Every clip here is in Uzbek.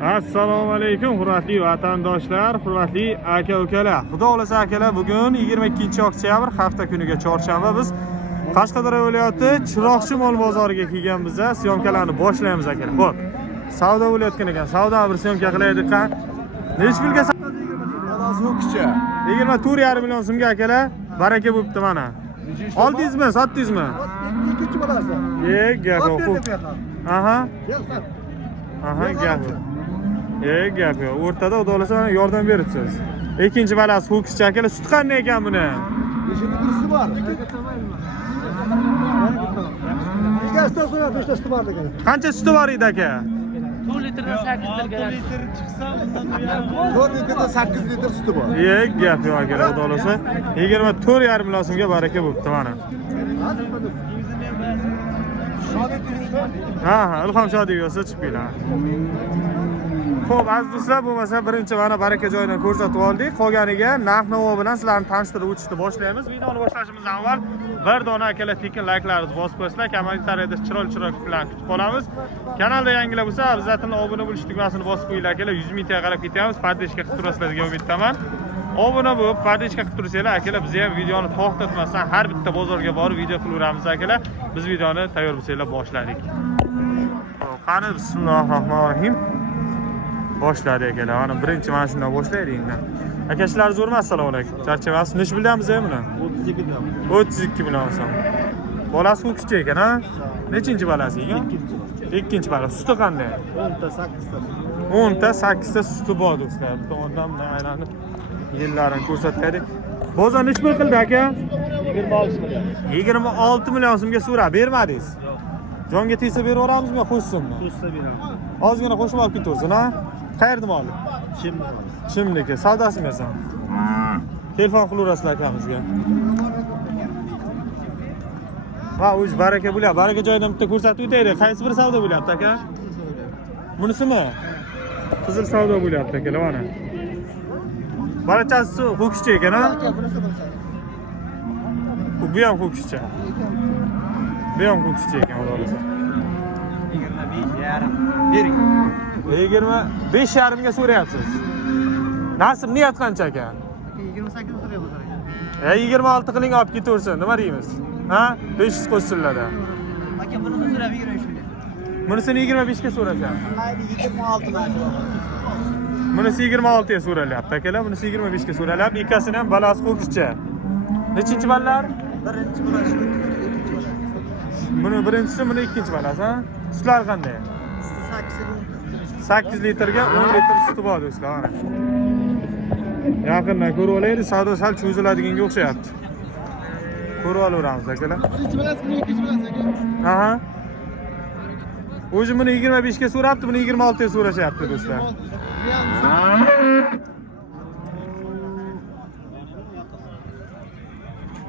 Assalomu alaykum hurmatli vatandoshlar, hurmatli aka-ukalar. Xudo xolasa akalar, bugun 22-oktyabr hafta kuniga chorshanba biz Qashqadaryo viloyati Chiroqchi mol bozoriga kelganmiz. Syomkalarni boshlaymiz akalar. Xo'p. Savdo bo'layotgan ekan. Savdoni bir syomka qilaylik. Nech pulga Balasi ho'kcha. 24,5 million so'mga akalar. Baraka bo'pti mana. Oldingizmi, sotdingizmi? Ikkinchi balasi. Gap yo'q. Aha. Aha, gap yo'q. Gap yo'q. O'rtada xudo xolasa yordam beribsiz. Ikkinchi balasi ho'kcha akalar. Sut qanday ekan buni? Beshinchisi bor. Ikkita so'ra, 5ta suti bor ekan. Qancha suti bor edi aka? 4 litrdan 8 litrga. 4 litr chiqsa, undan buyon 4 litrdan 8 litr suti bor. Gap yo'q akalar, xudo xolasa 24,5 million so'mga baraka bo'pti mana. Ha, ilhom shodib bo'lsa chiqib keladi. Xo'p, aziz do'stlar, bo'lmasa birinchi mana baraka joyidan ko'rsatib oldik. Qolganiga narx-navo bilan sizlarni tanishtirib o'tishni boshlaymiz. Videoni boshlashimizdan avval bir dona akalar tekin layklarimizni bosib qo'yinglar. Kommentariyada chiroyli bilan kutib qolamiz. Kanalda yangilar bo'lsa, albatta obuna bo'lish tugmasini bosib qo'yinglar akalar. 100 mingtaga qarab ketyapmiz. Podpishka qilib turasizlar degan umiddaman. Obuna bo'lib, podpishka qilib tursanglar akalar, biz ham videoni to'xtatmasdan har bitta bozorga borib video qilaveramiz akalar. Biz videoni tayyor bo'lsanglar boshladik. Qani bismillahirrohmanirrohim. Boshladi akalar. Mana birinchi mana shundan boshlaylik endi. Akashlar zo'rmi? Assalomu alaykum. Charchamaysiz? Nech bildamiz buni? 32 million. 32 million so'm. Bolasi ho'kcha ekan, ha? Nechinchi bolasi ekan? Ikkinchi bolasi. Suti qanday? 10 ta 8 ta. 10 ta 8 ta suti bor do'stlar. Bu tomondan bundan aylanib yillarini ko'rsataylik. Bozor nech pul qildi aka? 26 million. 26 million so'mga so'rab bermadingiz. Jonga tegsa berib yuboramizmi, qo'shsinmi? Qo'shsa beramiz. Ozgina qo'shib olib ketaversin, ha? Qayerda moli? Chimniki. Savdosimi bersan? Telefon qilaverasizlar akamizga. Va, o'z baraka bo'lyapti. Baraka joyidan bitta ko'rsatib o'taylik. Qaysi bir savdo bo'lyapti aka? Bunisimi? Qizil savdo bo'lyapti akalar, mana. Barachasi ho'kcha ekan, ha? Bu ham ho'kcha. Bu ham ho'kcha ekan, xudo xolasa. 25,5 bering. 25,5 ga so'rayapsiz. Nasib niyat qancha aka? 28 so'rayapmiz. 26 qiling olib ketaversin, nima deymiz? Ha? 500 qo'shsinlar-da. Aka buni so'rab 20 shunday. Bunisini 25 ga so'rashgan. Mayli 26 dan. Bunisi 26 ga so'ralyapti akalar, bunisi 25 ga so'ralyapti. Ikkasini ham balasi ho'kcha. Nechinchi ballar? Birinchi balasi. Buni birinchisi, buni ikkinchi balasi, ha? Sutlar qanday? 8 litrga 10 litr suti bor do'stlar, mana. Yaqindan ko'rib olaylik, savdo sal cho'ziladiganga o'xshayapti. Ko'rib olaveramiz akalar. Birinchi balasi, ikkinchi balasi aka. Aha. O'zi buni 25 ga so'rabdi, buni 26 ga so'rashyapti do'stlar.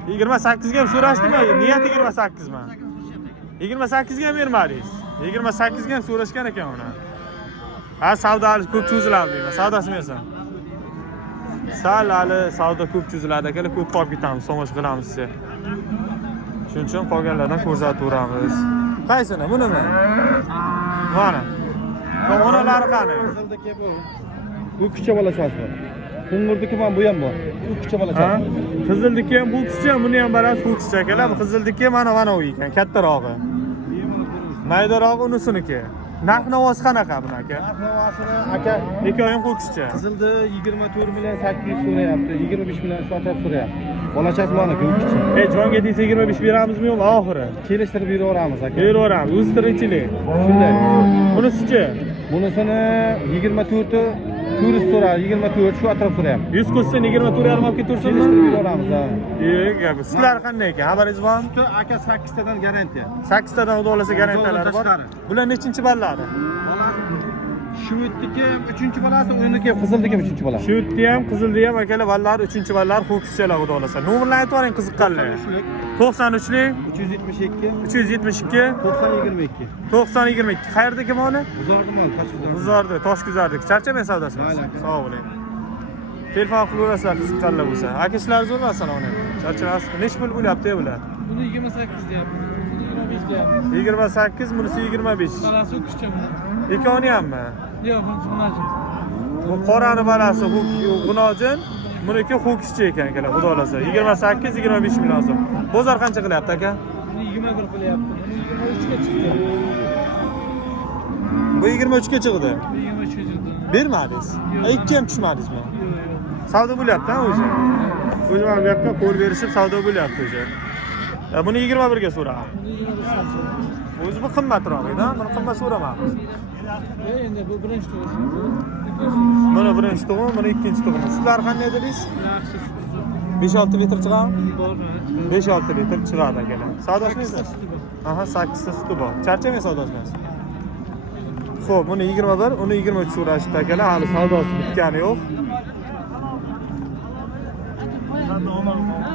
28 ga ham so'rashdimi? Niyat 28 mi? 28 ga ham bermadingiz. 28 ga ham so'rashgan ekan uni. Ha, savdo ko'p cho'ziladi deyman. Savdosini bersan. Sal hali savdo ko'p cho'ziladi akalar, ko'p qolib ketamiz, so'mosh qilamiz sizga. Shuning uchun qolganlardan ko'rsatib turamiz. Qaysini? Bunimi? Mana. Onalari qani? Bu kichik bolachasi bor. Qing'urdiki ham bu ham bor. Bu kichik bolachasi. Qizildiki ham bu kichik, buni ham barasi bu kichik akalar. Bu qizildiki mana u ekan, kattarog'i. Maydarog'i unusiniki. Narx-navosi qanaqa buni aka? Narx-navosini aka Ikkovi ham ho'kizcha. qizildi 24 million 800 so'rayapti, 25 million sotib so'rayapti. Bolachasi maniki u kichik. Jonga tegsa 25 beramizmi yo'qmi oxiri? Kelishtirib beraveramiz aka. Beraveramiz. O'zi tirikchilik. Shunday. Bunisichi? Bunisini 24 ta turist so'radi, 24 shu atrof so'rayapti. 100 qo'shsin 24,5 olib ketaversinmi? Kelishtirib beraveramiz, ha. Gapi. Sizlar qanday ekan? Xabaringiz bormi? Suti aka 8 tadan garantiya. 8 tadan xudo xolasa garantiyalari bor. Bular nechinchi ballari? Shuvitniki 3-balasi, uniki qizildiki 3-balasi. Shuvitni ham, qizilni ham akalar ballari 3-ballar ho'kizchalar xudo xolasa. Nomerlarni aytib yuboring qiziqqanlar. 93lik 372 372 9022. 9022. Qayerdagi moli? Buzordi mol, Toshkentda. Buzordi, Toshguzardagi. Charchamay savdosimiz. Mayli aka. Sog' bo'ling. Telefon qilaverasizlar qiziqqanlar bo'lsa. Aka ishlar zo'rmi? Assalomu alaykum. Charchamaysiz. Nech pul bo'lyapti bular? Buni 28 deyapti. Buni 25 deyapti. 28, bunisi 25. Balasi o'qishcha buni. Ikkovini hammi? Yo'q, bunaqasi. Bu qorani balasi g'unojin, buniki ho'kizchi ekan akalar, xudo xolasa. 28-25 million so'm. Bozor qancha qilyapti aka? 21 qilyapti. 23 ga chiqdi. Bu 23 ga chiqdi. 23 ga chiqdi. Bermadingiz? Ikki ham tushmadingizmi? Yo'q. Savdo bo'lyapti-ha o'zi. O'zi mana bu yoqqa qo'l berishib savdo bo'lyapti o'zi. Buni 21 ga so'rayman. O'zi bu qimmatroq edi, buni qimmat so'ramaymiz. Endi bu birinchi tur. Mana birinchi tug'um, mana ikkinchi tug'um. Sutlar qanday dedingiz? Yaxshi. 5-6 litr chiqadi? Bor. 5-6 litr chiqadi akalar. Savdosi nima? Aha, 8 ta suti bor. Charchamay savdosiz. Xo'p, buni 21, uni 23 so'rashibdi akalar. Hali savdosi bitgani yo'q.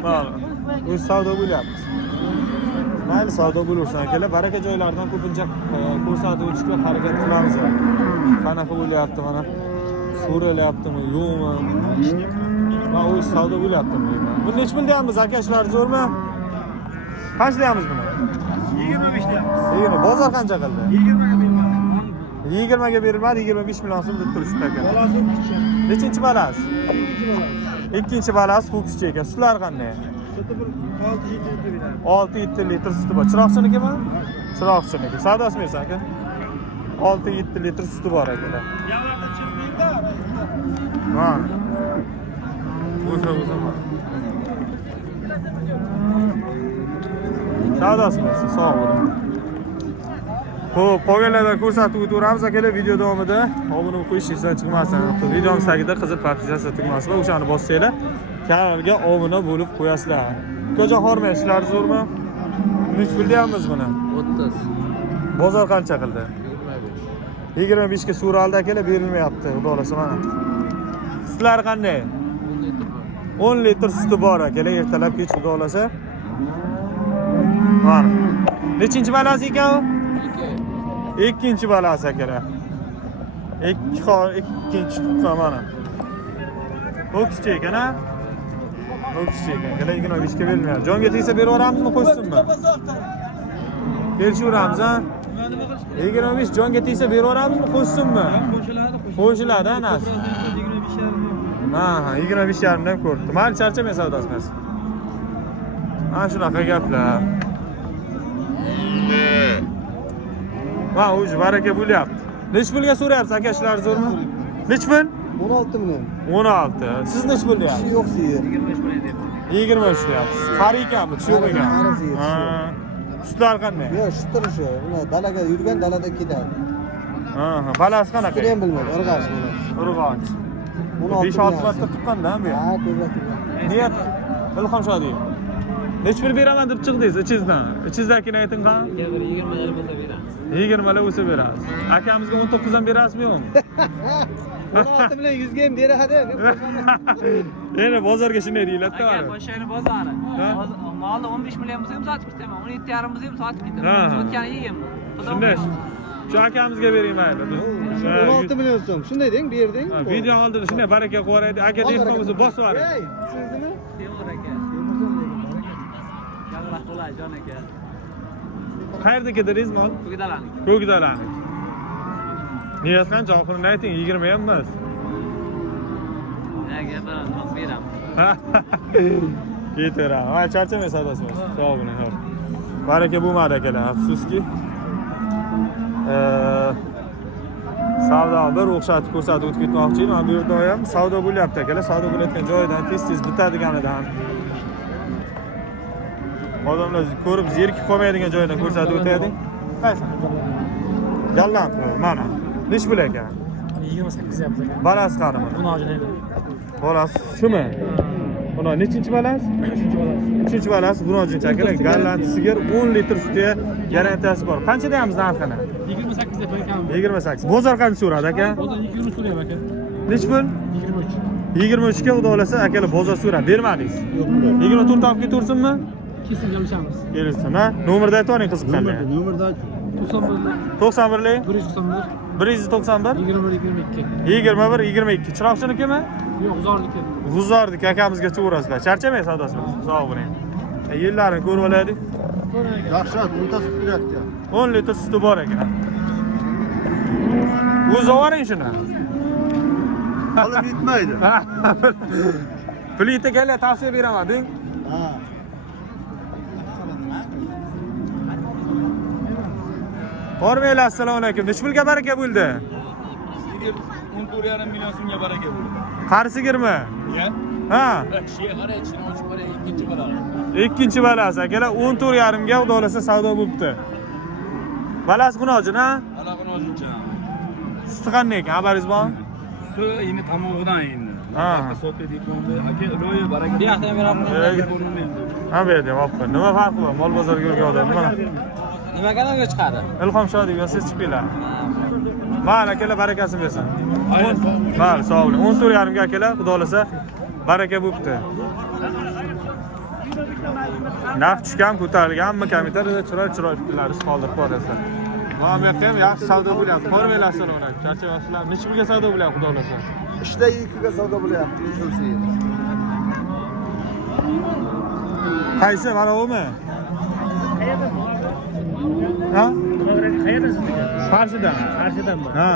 Mana, o'z savdo bo'lyapti. Mayli savdo bo'laversin akalar. Baraka joylaridan ko'pincha ko'rsatib o'tishga harakat qilamiz. Qanaqa bo'lyapti mana? So'ralyaptimi, yo'qmi? Mana o'z savdo bo'lyaptimi deyman. Buni nech pul deyapmiz aka, ishlar zo'rmi? Qancha deyapmiz buni? 25 deyapmiz. 20. Bozor qancha qildi? 20 ga berilmadi. 20 ga berilmadi, 25 million so'm deb turishibdi aka. Bolasi kichik. Nechinchi balasi? Ikkinchi bolasi. Ikkinchi balasi ho'kizchi ekan. Sutlar qanday? Suti bir 6-7 litr beradi. 6-7 litr suti bor. Chiroqchinikimi? Chiroqchiniki. Savdosi bersan aka? 6-7 litr suti bor akalar. Yavlarda chirmaydi. Mana. O'zi. Savdosi bersin, sog' bo'ling. Xo'p, qolganlardan ko'rsatib o'tamiz akalar video davomida. Obuna bo'lib qo'yish esdan chiqmasin. Videomiz tagida qizil podpisatsiya tugmasi bor, o'shani bossanglar, kanalga obuna bo'lib qo'yasizlar. Ukajon hormay, ishlar zo'rmi? Nech pul deyapmiz buni? 30. Bozor qancha qildi? 25 ga so'raldi akalar, berilmayapti, xudo xolasa mana. Sutlar qanday? 10 litr suti bor akalar, ertalab kech xudo xolasa. Mana. Nechinchi balasi ekan u? Ikkinchi balasi akalar. Ikkinchi tuqqan mana. Ho'kizchi ekan-a? Ho'kizchi ekan. Akalar 25 ga berilmayapti. Jonga tegsa beraveramizmi, qo'ysinmi? Kelishaveramiz-a? 25 jonga tegsa beraveramizmi, qo'ysinmi? Qo'shiladi ana. 25,5 dan ko'ribdi. Mayli, charchamay savdosiz. Mana shunaqa gaplar. Va, o'zi baraka bo'lyapti. Nech pulga so'rayapsiz aka, ishlar zo'rmi? Nech pul? 16 million. 16. Siz nech pul deyapsiz? Yo'q siyer. 23 deyapsiz. Qari ekanmi, tush yo'q ekan. Ha. Sutlar qanday? Yo'q, shutrishi. Buni dalaga yurgan dalada ketadi. Ha, balasi qanaqa? Sutri ham bilmaydi, irg'ash bo'ladi. Urg'och. 5-6 marta tuqqanda-mi bu? Ha, ko'zak. Niyat Ilhom Shodiyev. Nech pul beraman deb chiqdingiz ichingizdan? Ichingizdagini ayting qani? 20 lar bo'lsa beramiz. 20 lar bo'lsa berasiz. Akamizga 19 dan berasizmi yo'qmi? 16 million 100 ga ham beradi. Endi bozorga shunday deyiladi-da. Agar boshayni bozori. Molni 15 million bo'lsa ham sotib ketaman, 17,5 bo'lsa ham sotib ketaman. Sotgani yeyman. Shunday. Shu akamizga bering mayli. 16 million so'm. Shunday deng, berding. Video oldida shunday baraka qo'yaraydi. Agar ehtimol bo'lsa bosib yuboring. Ey, siznimi? Temur aka. Yag'laq bo'lay, jon aka. Qayerdagi dedingiz mol? Ko'kdalanik. Ko'kdalanik. Niyat qancha oxirini ayting, 20 ham emas. Nega beraman. Ketaveramiz. Mana charchamay savdosiz. Sog' bo'ling. Baraka bo'lmadi akalar, afsuski. Savdo bir o'xshatib ko'rsatib o'tib ketmoqchi edim. Bu yerda ham savdo bo'lyapti akalar. Savdo bo'layotgan joydan tez-tez bitadiganidan. Odamlar ko'rib zerikib qolmaydigan joydan ko'rsatib o'taydik. Qaysi? Gallant, mana. Nech pul ekan? 28 yapti. Balasi qani buni? Buni ojinaydi. Balasi shumi? Buni nechinchi balasi? 3-chi bolasi. 3-chi balasi bunojincha akalar. Gallant sigir 10 litr sutiga garantiyasi bor. Qancha deyapmiz narxini? 28 deb ekan. 28. Bozor qancha so'radi aka? Bozor 20 so'rayapti aka. Nech pul? 23. 23 ga xudo xolasa akalar bozor so'radi. Bermadingiz. Yo'q. 24 topib ketaversinmi? Kesin kelishamiz. Kelsin, ha? Nomerni aytib oling qiziqqanda. Nomerda 91lik 191 191 21 22. 21 22. Chiroqchinikimi? Yo'q, G'uzorniki. G'uzorniki akamizga chiqaverasizlar. Charchamay savdosi. Sog' bo'ling. Yillarini ko'rib olaylik. yaxshi, muntazam beryapti. 10 litr suti bor ekan. O'zi oling shuni. Olib yetmaydi. Plita kelib tavsiya beraman, deng. Ha. Hormaylar, assalomu alaykum. Necha pulga baraka bo'ldi? 14,5 million so'mga baraka bo'ldi. Qari sigirmi? Ya? Ha. Kishiga qarang, ichini ochib qarang, ikkinchi balasi. Ikkinchi balasi akalar 14,5 ga xudo savdo bo'libdi. Balasi xunojon, ha? Alaqini o'zincha. Suti qanday ekan? Xabaringiz bormi? Suti endi tomog'idan endi. Ha. Sotdi deyapman. Aka, iloyi baraka. Bu yoqdan beramiz. Ha, berdim, oppa. Nima farqi bor? Mol bozorga yurgan odam mana. Nimaga navga chiqadi? Ilhom Shodiyeva siz chiqinglar. Mana akalar barakasini bersin. Aynen. Mana, sog' bo'ling. 14,5 ga akalar, xudo xolasa baraka bo'libdi. Narx tushgan, ko'tarilganmi, kommentariyada chiroy fikrlar qoldirib qo'yasizlar. Mana bu yerda ham yaxshi savdo bo'lyapti. Ko'rmaylar sizlar. Charchavasizlar. Necha pulga savdo bo'lyapti, xudo xolasa? Ishda 2 ga savdo bo'lyapti, yuzilsa. Qaysi? Mana bumi? Ha? Qayerdan sizniki? Qarshidan. Qarshidanmi? Ha.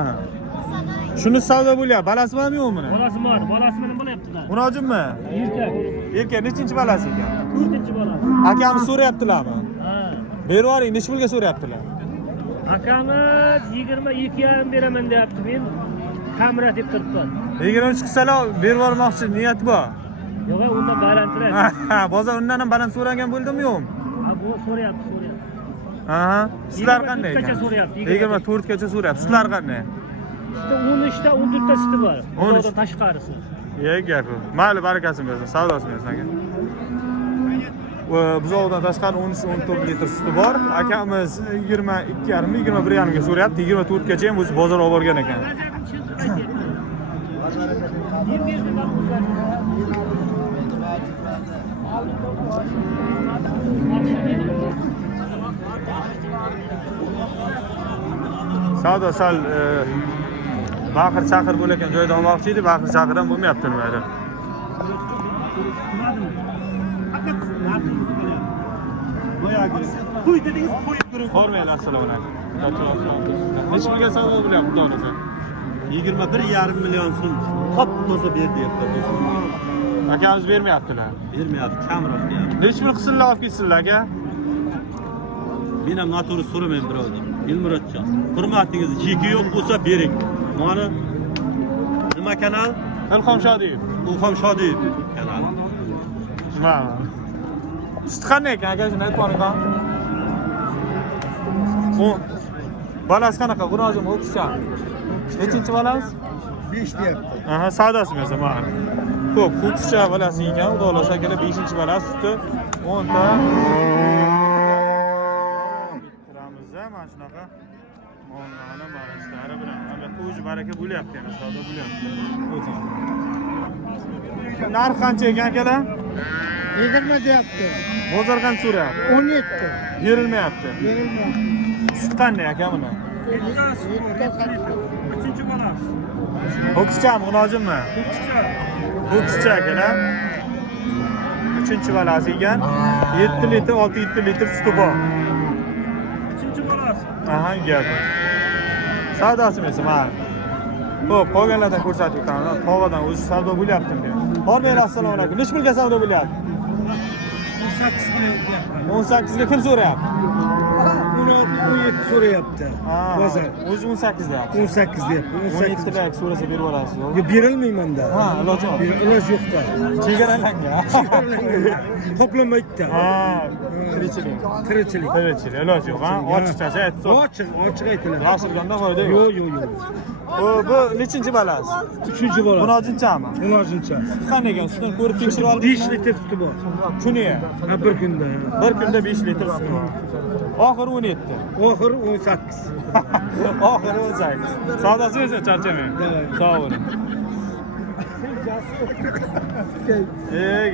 Shuni savdo bo'lyapti. Balasi bormi yo'qmi? Bolasi bor. Bolasi bilan bo'lyapti-da. Munojimmi? Erkak. Erkak nechinchi balasi ekan? 4-chi bolasi. Akamiz so'rayaptilarmi? Ha. Berib yuboring, necha pulga so'rayaptilar? Akamiz 22,5 beraman deyapti. Men kamroq deb turibman. 23 qilsalar berib yubormoqchi niyat bor. Yo'q, undan balandroq. Bozor undan ham baland so'ragan bo'ldimi yo'qmi? Ha, bu so'rayapti. Aha. Sizlar qanday 24 gacha ekan? so'rayapti. 24 gacha so'rayapti. Sizlar qanday? Işte 13 ta 14 ta suti bor. 13. Bozordan tashqarisi. Gap. Mayli, barakasini bersin, savdosini bersin aka. Buzovdan tashqari 13-14 litr suti bor. Akamiz 22,5-21,5 ga so'rayapti. 24 gacha ham o'zi bozor olib borgan ekan. Savdo sal baqir chaqir bo'layotgan joyda olmoqchi edi, baqir chaqir ham bo'lmayapti nimadir. Qo'y dedingiz, qo'yib ko'ring. Hormaylar, assalomu alaykum. Necha pulga savdo bo'lyapti, to'g'risi? 21,5 million so'm top-toza berdi deyapti. Akamiz bermayaptilar. Bermayapti, kamroq deyapti. Necha pul qilsinlar, olib ketsinlar aka? Men ham noto'g'ri so'ramayman birodar. Ilmurodjon, hurmatingizni cheki yo'q bo'lsa bering. Mana nima kanal? Ilhom Shodiyev. Ilhom Shodiyev kanali. Mana. Suti qanday ekan aka, shuni aytib qo'ying. Balasi qanaqa? G'urojim o'qishcha. Nechinchi balasi? 5 deyapti. Aha, savdosi bersa mana. Xo'p, o'qishcha balasi ekan, xudo xolasa akalar 5-balasi suti 10 ta. Turamiz-da, mana shunaqa. Mollarni barashlari bilan albatta o'zi baraka bo'lyapti, yana savdo bo'lyapti. O'zi. Narx qancha ekan akalar? 20 deyapti. Bozor qancha so'rayapti? 17. Berilmayapti. Berilmayapti. Sut qanday aka buni? 3-chi bolasi. Ho'kizchami, g'unojimmi? Ho'kizcha akalar. 3-balasi ekan. 7 litr, 6-7 litr suti bor. 3-chi bolasi. Aha, gap. Savdosi esa mana. Xo'p, qolganlardan ko'rsatib o'taman. Tovadan o'zi savdo bo'lyapti men. Hormaylar, assalomu alaykum. Necha pulga savdo bo'lyapti? 18 ga kim so'rayapti? 16-17 so'rayapti. Bozor. O'zi 18 deyapti. 18 deyapti. 17 ga so'rasa berib olasiz. Berilmayman-da. Ha, iloji yo'q. Iloj yo'q-da. Chegaralangan. Toplamaydi-da. Ha, tirikchilik. Tirikchilik. Iloji yo'q, ha? Ochiqchasi aytsa. Ochiq aytiladi. Yashirganda foyda yo'q. Yo'q. Bu nechinchi balasi? 3-chi bola. 16-chami? 16-chi. Sut qanday ekan? Sutni ko'rib tekshirib oldingizmi? 5 litr suti bor. Kuniga. Ha, bir kunda. Bir kunda 5 litr sut bor. Oxiri 17. Oxiri 18. Oxiri 18. Savdosi esa charchamang. Sog' bo'ling.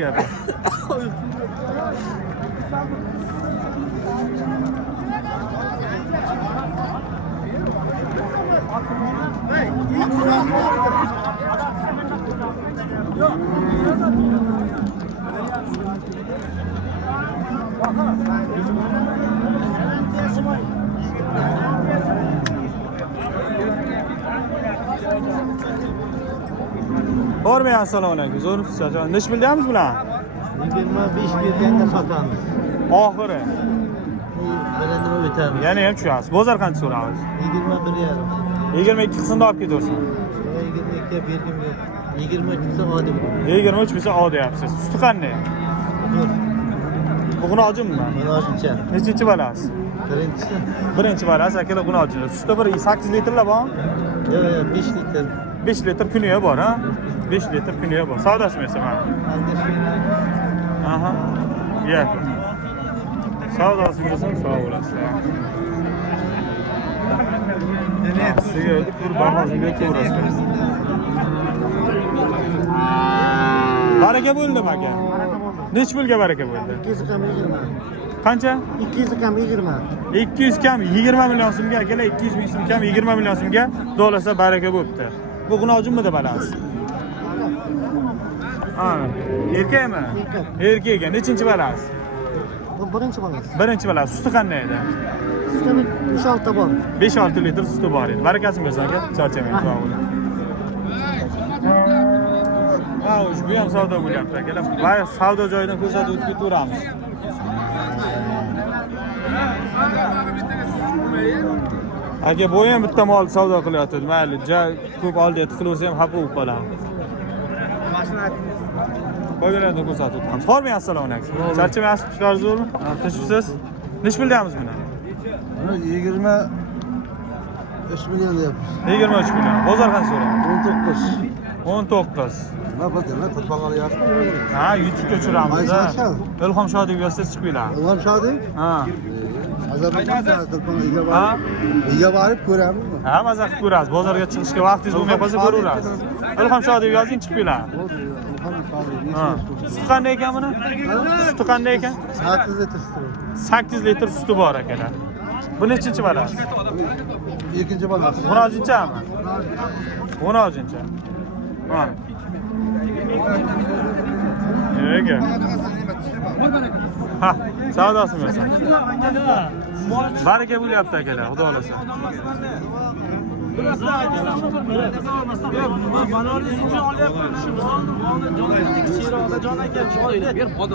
Gap. Hormay, assalomu alaykum. Zo'rmisiz, aka? Nech bilyapmiz bular? 25 berganda sotamiz. Oxiri. Mana nima o'tamiz? Yana ham tushasiz. Bozor qancha so'raymiz? 21,5. 22 qismda olib ketaversin. 22 ga bergim yo'q. 23 bo'lsa oddiy. 23 bo'lsa ol deyapsiz. Suti qanday? Bu g'unojimmi? Menojincha. Nechinchi balasiz? Birinchisi. Birinchi balasiz, akalar g'unojim. Sutda bir 8 litrlar bormi? Yo'q, 5 litr. 5 litr kuniga bor, ha? 5 litr kuniga bor. Savdosimi esa mana? Aha. Yo'q. Savdosi bo'lsa sog' bo'lasizlar. Sizga tur bahosiga ko'rasiz. Baraka bo'ldimi aka? Nech pulga baraka bo'ldi? 200 kam 20. Qancha? 200 kam 20. 200 kam 20 million so'mga akalar, 200 ming so'm kam 20 million so'mga dolasa baraka bo'pti. Bu g'unojimmi deb bilasiz? Ha, erkakmi? Erkak. Nechinchi balasiz? Bu birinchi bolasi. Birinchi balasiz. Suti qanday edi? Suti 5-6 bor. 5-6 litr suti bor edi. Barakasini bersin aka. Charchamang, sog' bo'ling. Ha, bu ham savdo bo'lyapti akalar. Voy, savdo joyidan ko'rsatib o'tib ketaveramiz. Aka, bu ham bitta mol savdo qilyapti. Mayli, ko'p oldi tiqilaversa ham xafa bo'lib qolamiz. Qo'yganlarni ko'rsatib o'tamiz. Hormay, assalomu alaykum. Charchamaysiz, ishlaringiz zo'rmi? Tinchmisiz? Nech bilyapmiz buni? 23 million deyapmiz. 23 million. Bozor qancha so'rayapsiz? 19. 19. Nima bo'ldi? Turpon olyapsizmi? Ha, YouTube'ga tushiramiz. Ilhom Shodiyga yozsangiz chiqinglar. Ilhom Shodiy? Ha. Azarbayjon turpon Ha? uyga borib ko'ramizmi? Ha, maza qilib ko'rasiz. Bozorga chiqishga vaqtingiz bo'lmay qolsa ko'raverasiz. Ilhom Shodiyga yozing, chiqinglar. Ha. Suti qanday ekan buni? Suti qanday ekan? 8 litr suti. 8 litr suti bor akalar. Bu nechinchi balasiz? Ikkinchi bolasi. 10-chami? 10-chi. Ha. Nega? Ha, savdosimi bo'lsa. Baraka bo'lyapti akalar, xudo xolasa.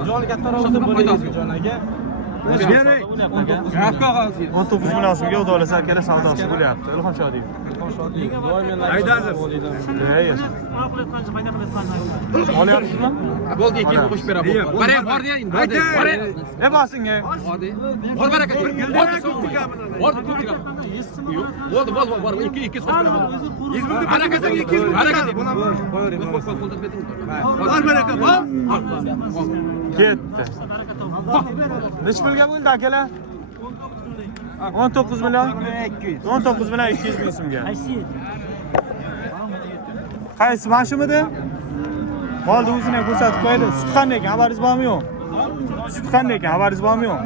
Joni kattaroq bo'lyapti jon aka. 19 million so'mga xudo xolasa akalar savdosi bo'lyapti. Ilhom Shodiyga. Haydazov. Olyapsizmi? Bo'ldi, 200 qo'shib beraman. Boring, bor deyin. Boring. Bosinga. Bor baraka. Bor ko'pga. Bo'ldi, bor. 200 qo'shib beraman. 100 ming barakasiga 200 ming. Baraka. Bor baraka. Ketdi. Nech pulga bo'ldi akalar? 19 million 19 million 200 ming so'mga. Qaysi mashimidi? Molni o'zini ham ko'rsatib qo'ydi. Sut qanday ekan? Xabaringiz bormi yo'q? Sut qanday ekan? Xabaringiz bormi yo'q?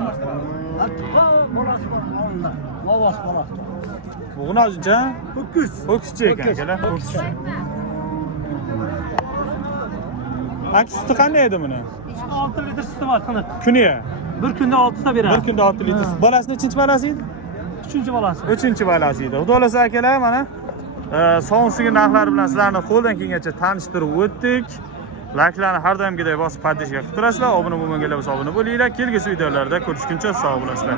Bu g'unojincha? Ho'kizchi ekan akalar, ho'kizchi. Aks suti qanday edi buni? 6 litr suti bor, tiniq. Kuniga? Bir kunda 6 ta beradi. Bir kunda 6 litr. Bolasi nechinchi balasi edi? 3-balasi. 3-balasi edi. Xudo xolasa akalar, mana so'nggi narxlar bilan sizlarni qo'ldan kelgancha tanishtirib o'tdik. Layklarni har doimgidek bosib, poddержка qilib turasizlar. Obuna bo'lmaganlar bo'lsa obuna bo'linglar. Kelgusi videolarda ko'rishguncha sog' bo'lasizlar.